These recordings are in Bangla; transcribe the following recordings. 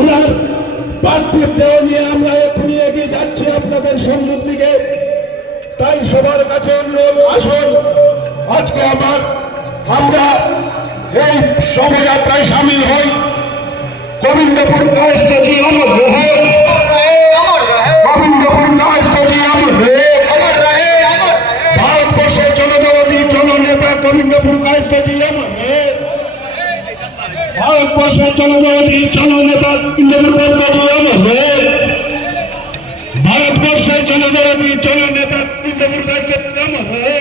উনার পার্থিব দেহ নিয়ে আমরা এখনই এগিয়ে যাচ্ছি আপনাদের সম্মুখ দিকে। তাই সবার কাছে অনুরোধ, আসুন আজকে আমরা এই শোভাযাত্রায় সামিল হই। গোবিন্দপুর কায়স্থ জি অমর রহে, গোবিন্দপুর কায়স্থ জি অমর রহে। ভারতবর্ষের জনদরদী জননেতা গোবিন্দপুর কায়স্থ জি অমর রহে। ভারতবর্ষের জনদরদী জননেতা গোবিন্দপুর কায়স্থ জি অমর রহে। ভারতবর্ষের জনদরদী জননেতা গোবিন্দপুর কায়স্থ জি অমর রহে।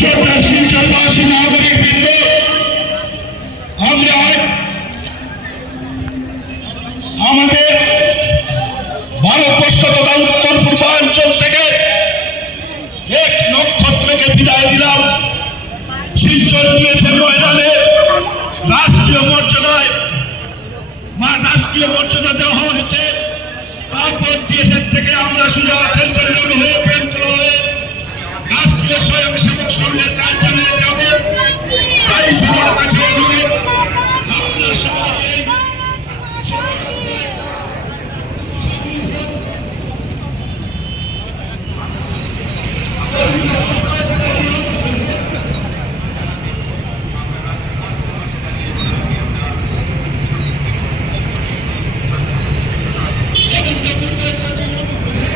সরকার শিলচরবাসী নাগরিক বৃন্দ, আমরা আমাদের ভারতবর্ষ তথা উত্তর পূর্বাঞ্চল থেকে এক নক্ষত্রকে বিদায় দিলাম। শিলচর দিয়েছে ময়দানে রাষ্ট্রীয় মর্যাদায় রাষ্ট্রীয় মর্যাদা দেওয়া